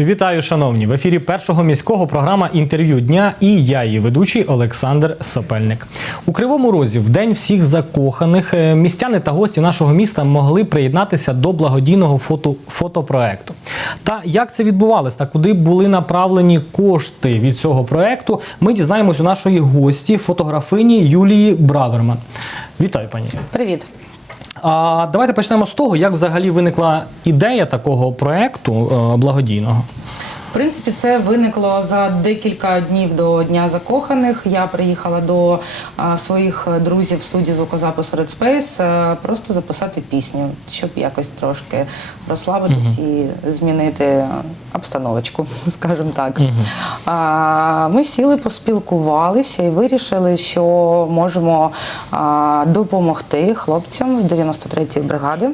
Вітаю, шановні! В ефірі першого міського програма інтерв'ю дня і я, її ведучий Олександр Сопельник. У Кривому Розі в день всіх закоханих е, містяни та гості нашого міста могли приєднатися до благодійного фото, фотопроекту. Та як це відбувалось та куди були направлені кошти від цього проекту, ми дізнаємось у нашої гості, фотографині Юлії Браверман. Вітаю, пані. Привіт. А давайте почнемо з того, як взагалі виникла ідея такого проекту е, благодійного. В принципі, це виникло за декілька днів до Дня закоханих. Я приїхала до своїх друзів в студії звукозапису Red Space просто записати пісню, щоб якось трошки розслабитись і змінити обстановочку, скажімо так. А, Ми сіли, поспілкувалися і вирішили, що можемо допомогти хлопцям з 93-ї бригади,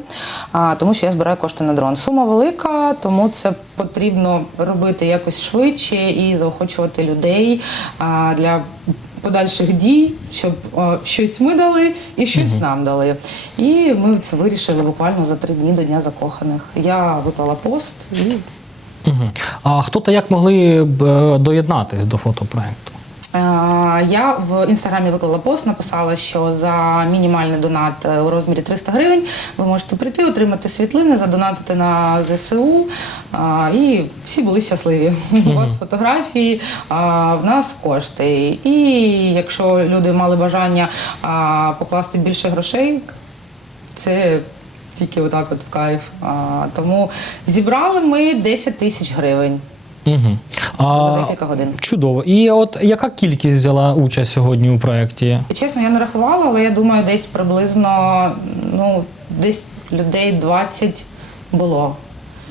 тому що я збираю кошти на дрон. Сума велика, тому це потрібно робити якось швидше і заохочувати людей для подальших дій, щоб а, щось ми дали і щось нам дали. І ми це вирішили буквально за три дні до Дня закоханих. Я виклала пост і Угу. А хто та як могли б е, доєднатись до фотопроекту? Я в інстаграмі виклала пост, написала, що за мінімальний донат е, у розмірі 300 гривень ви можете прийти, отримати світлини, задонатити на ЗСУ. І всі були щасливі. У вас фотографії, в нас кошти. І якщо люди мали бажання покласти більше грошей, це тільки отак от в кайф. Тому зібрали ми 10 тисяч гривень Угу. за декілька годин. чудово. І от яка кількість взяла участь сьогодні у проєкті? Чесно, я не рахувала, але я думаю, десь приблизно ну, десь людей 20 було.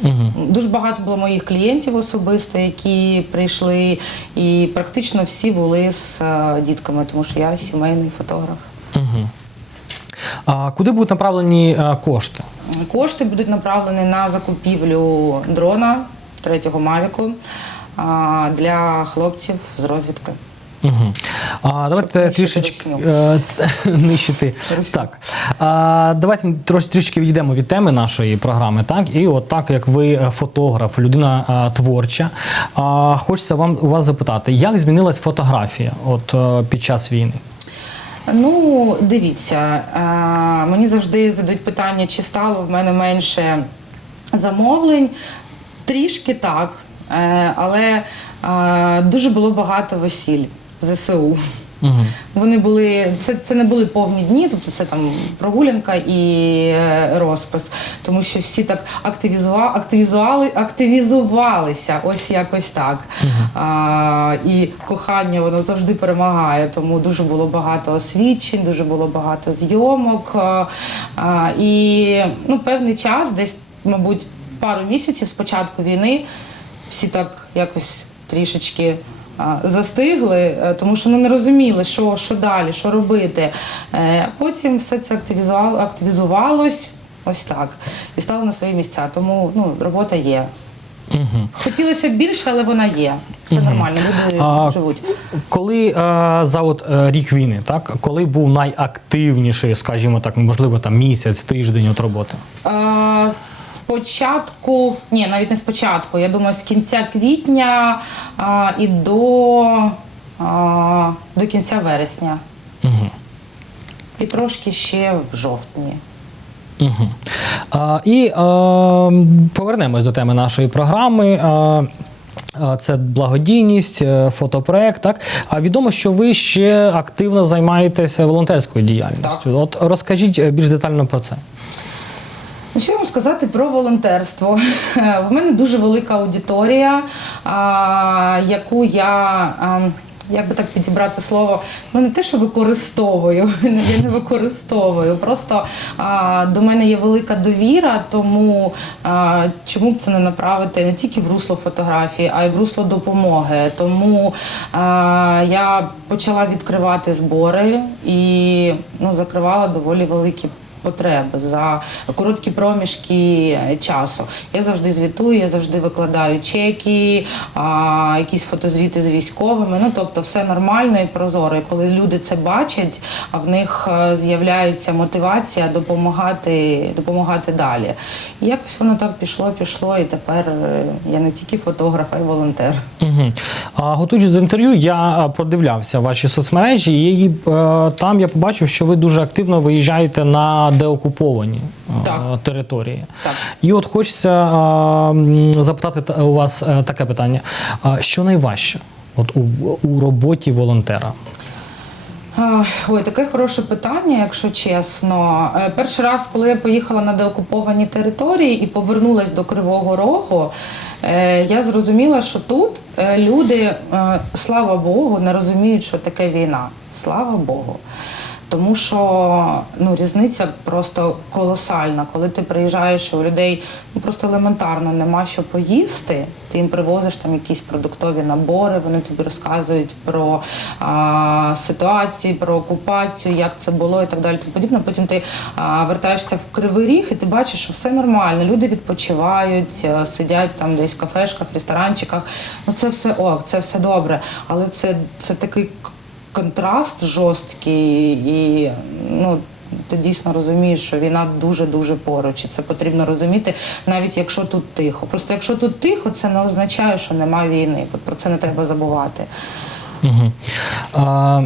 Угу. Дуже багато було моїх клієнтів особисто, які прийшли, і практично всі були з е, дітками, тому що я сімейний фотограф. Угу. А куди будуть направлені е, кошти? Кошти будуть направлені на закупівлю дрона третього Мавіку для хлопців з розвідки. Угу. А, давайте трішечки е, нищити. Так. А, давайте трош, трішки відійдемо від теми нашої програми. Так? І от так як ви е, фотограф, людина е, творча, а, хочеться вам у вас запитати, як змінилась фотографія от, під час війни? Ну, дивіться, е, мені завжди задають питання, чи стало в мене менше замовлень. Трішки так, е, але е, дуже було багато весіль ЗСУ. Угу. Вони були це, це не були повні дні, тобто це там прогулянка і е, розпис, тому що всі так активізува, активізували, активізувалися, ось якось так. А, і кохання воно завжди перемагає, тому дуже було багато освідчень, дуже було багато зйомок. А, і ну, певний час, десь, мабуть, пару місяців з початку війни, всі так якось трішечки застигли, е, тому що ну, не розуміли, що, що далі, що робити. Е, Потім все це активізувало, активізувалось ось так і стало на свої місця. Тому ну, робота є. Угу. Хотілося б більше, але вона є. Все нормально, люди А, живуть. Коли е, за от, е, рік війни, так, коли був найактивніший, скажімо так, можливо, там місяць, тиждень от роботи? Е, Спочатку, ні, навіть не спочатку. Я думаю, з кінця квітня а, і до, а, до кінця вересня. Угу. І трошки ще в жовтні. Угу. А, і е, повернемось до теми нашої програми. А, а, це благодійність, е, фотопроект. Так а відомо, що ви ще активно займаєтеся волонтерською діяльністю. От розкажіть е, більш детально про це. Ну, що вам сказати про волонтерство? В мене дуже велика аудиторія, яку я. як би так підібрати слово, ну не те, що використовую, я не використовую. Просто а, до мене є велика довіра, тому а, чому б це не направити не тільки в русло фотографії, а й в русло допомоги. Тому а, я почала відкривати збори і ну, закривала доволі великі потреби, за короткі проміжки часу. Я завжди звітую, я завжди викладаю чеки, якісь фотозвіти з військовими. Ну тобто, все нормально і прозоро. І коли люди це бачать, а в них е, з'являється мотивація допомагати, допомагати далі. І якось воно так пішло, пішло, і тепер е, я не тільки фотограф, а й волонтер. Угу. А готуючись до інтерв'ю, я е, продивлявся ваші соцмережі, і е, там я побачив, що ви дуже активно виїжджаєте на деокуповані е, Так. території. Так. І от хочеться е, запитати у вас е, таке питання: що найважче от у, у роботі волонтера? Ой, таке хороше питання, якщо чесно. Перший раз, коли я поїхала на деокуповані території і повернулась до Кривого Рогу, я зрозуміла, що тут люди, слава Богу, не розуміють, що таке війна. Слава Богу. Тому що ну, різниця просто колосальна. Коли ти приїжджаєш, у людей ну, просто елементарно нема що поїсти, ти їм привозиш там якісь продуктові набори, вони тобі розказують про а, ситуації, про окупацію, як це було і так далі. Тому подібне. Потім ти а, вертаєшся в кривий ріг, і ти бачиш, що все нормально. Люди відпочивають, е, сидять там десь в кафешках, ресторанчиках. Ну це все ок, це все добре. Але це, це такий контраст жорсткий і ну. Ти дійсно розумієш, що війна дуже дуже поруч, і це потрібно розуміти, навіть якщо тут тихо. Просто якщо тут тихо, це не означає, що немає війни. Про це не треба забувати. Угу. А,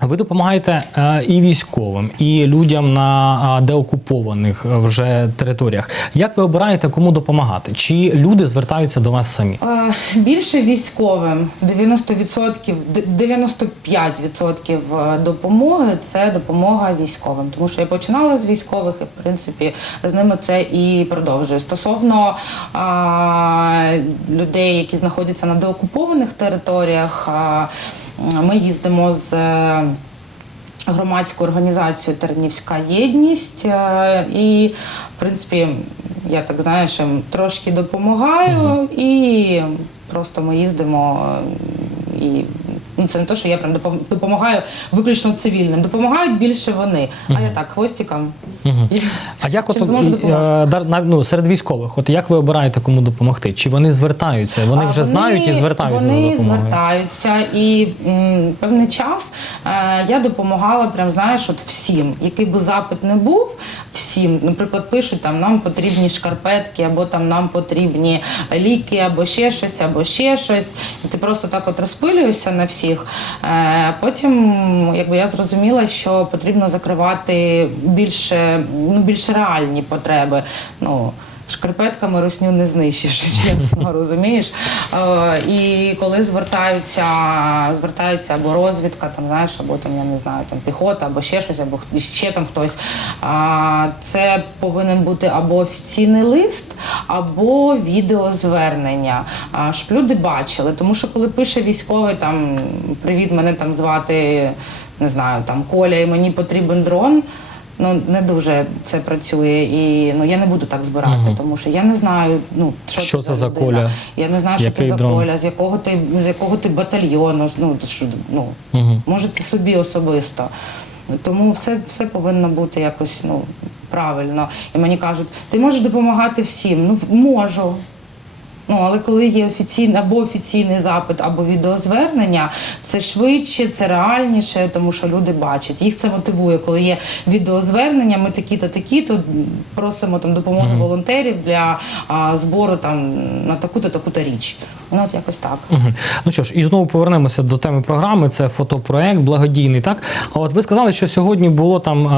ви допомагаєте е, і військовим, і людям на а, деокупованих е, вже територіях. Як ви обираєте, кому допомагати? Чи люди звертаються до вас самі? Е, Більше військовим 90%, д- 95% допомоги це допомога військовим. Тому що я починала з військових і в принципі з ними це і продовжую. Стосовно людей, які знаходяться на деокупованих територіях, ми їздимо з. е, громадську організацію Тернівська єдність. е, І, в принципі, я так знаєш, їм трошки допомагаю, і просто ми їздимо. е, І ну, це не те, що я прям допомагаю виключно цивільним. Допомагають більше вони. А я так, хвостиком. І- А як Чим от е, ну, серед військових, от як ви обираєте, кому допомогти? Чи вони звертаються? Вони А вже знають і звертаються Вони за допомогою? звертаються, і м, певний час е, я допомагала, прям знаєш, от всім, який би запит не був, всім. Наприклад, пишуть там нам потрібні шкарпетки, або там нам потрібні ліки, або ще щось, або ще щось. І ти просто так от розпилюєшся на всіх. Е, потім, якби я зрозуміла, що потрібно закривати більше, ну, більш реальні потреби. Ну, Шкарпетками русню не знищиш, чесно, розумієш. Е, і коли звертаються, звертається або розвідка, там знаєш, або там я не знаю, там піхота, або ще щось, або ще там хтось. А, це повинен бути або офіційний лист, або відеозвернення. А, щоб люди бачили. Тому що коли пише військовий, там привіт, мене там звати, не знаю, там Коля, і мені потрібен дрон. Ну не дуже це працює, і ну я не буду так збирати, тому що я не знаю, ну що, Що це за людина. Коля? Я не знаю, що Який це за? Коля, з якого ти з якого ти батальйону. Ну що ну може ти собі особисто. Тому все, все повинно бути якось ну правильно. І мені кажуть, ти можеш допомагати всім. Ну можу. Ну, але коли є офіційний або офіційний запит, або відеозвернення, це швидше, це реальніше, тому що люди бачать. Їх це мотивує. Коли є відеозвернення, ми такі-то, такі-то просимо там допомоги волонтерів для а, збору там на таку-то, таку-то річ. Ну, от якось так. Мгм. Ну що ж, і знову повернемося до теми програми. Це фотопроект благодійний. Так, а от ви сказали, що сьогодні було там е,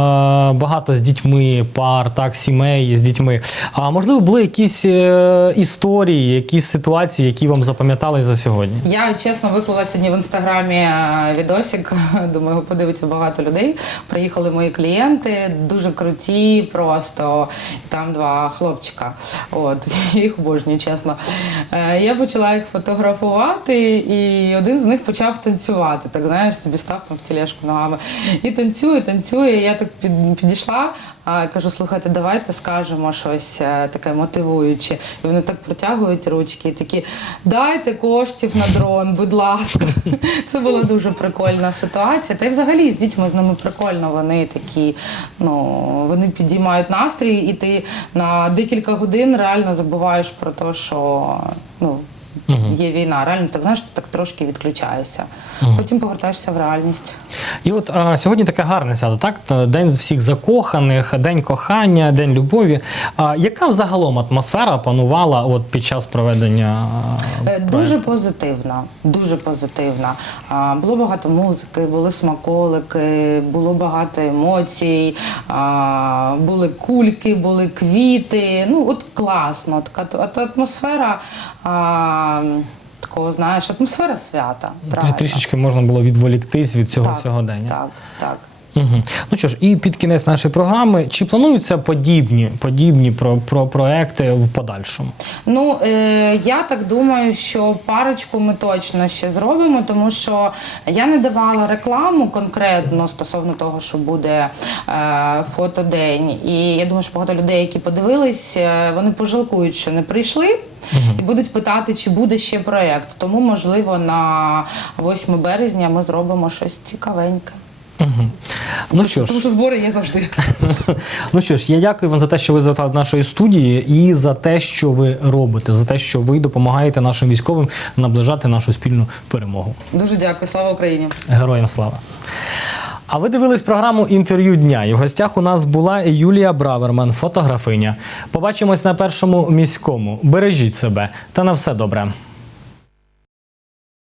багато з дітьми, пар, так, сімей з дітьми. А можливо, були якісь е, історії, якісь ситуації, які вам запам'ятались за сьогодні? Я чесно виклала сьогодні в інстаграмі е, відосик. Думаю, подивиться багато людей. Приїхали мої клієнти, дуже круті, просто там два хлопчика. От я їх обожнюю, чесно. Е, Я почала їх фотографувати, і один з них почав танцювати. Так знаєш, собі став там в тележку ногами. І танцює, танцює. Я так підійшла. А, кажу, слухайте, давайте скажемо щось е, таке мотивуюче. І вони так протягують ручки, і такі дайте коштів на дрон, будь ласка. Це була дуже прикольна ситуація. Та й взагалі з дітьми з ними прикольно. Вони такі, ну вони підіймають настрій, і ти на декілька годин реально забуваєш про те, що ну. Є війна, реально так знаєш, ти так трошки відключаєшся. Потім повертаєшся в реальність. І от а, сьогодні таке гарне свято, так? День всіх закоханих, день кохання, день любові. А, яка взагалом атмосфера панувала от під час проведення? Е, Дуже позитивна, дуже позитивна. А, Було багато музики, були смаколики, було багато емоцій, а, були кульки, були квіти. Ну, от класно. Така атмосфера а, такого, знаєш, атмосфера свята. Правильно. Трішечки можна було відволіктись від цього так, сьогодення. Так, так. Угу. Ну що ж, і під кінець нашої програми, чи плануються подібні, подібні про, про проекти в подальшому? Ну е, я так думаю, що парочку ми точно ще зробимо, тому що я не давала рекламу конкретно стосовно того, що буде е, фотодень. І я думаю, що багато людей, які подивились, е, вони пожалкують, що не прийшли. І будуть питати, чи буде ще проєкт. Тому, можливо, на 8 березня ми зробимо щось цікавеньке. Угу. Ну що ж, Тому що збори є завжди. Ну що ж, я дякую вам за те, що ви завітали до нашої студії, і за те, що ви робите, за те, що ви допомагаєте нашим військовим наближати нашу спільну перемогу. Дуже дякую. Слава Україні! Героям слава! А ви дивились програму інтерв'ю дня. І в гостях у нас була Юлія Браверман, фотографиня. Побачимось на першому міському. Бережіть себе та на все добре.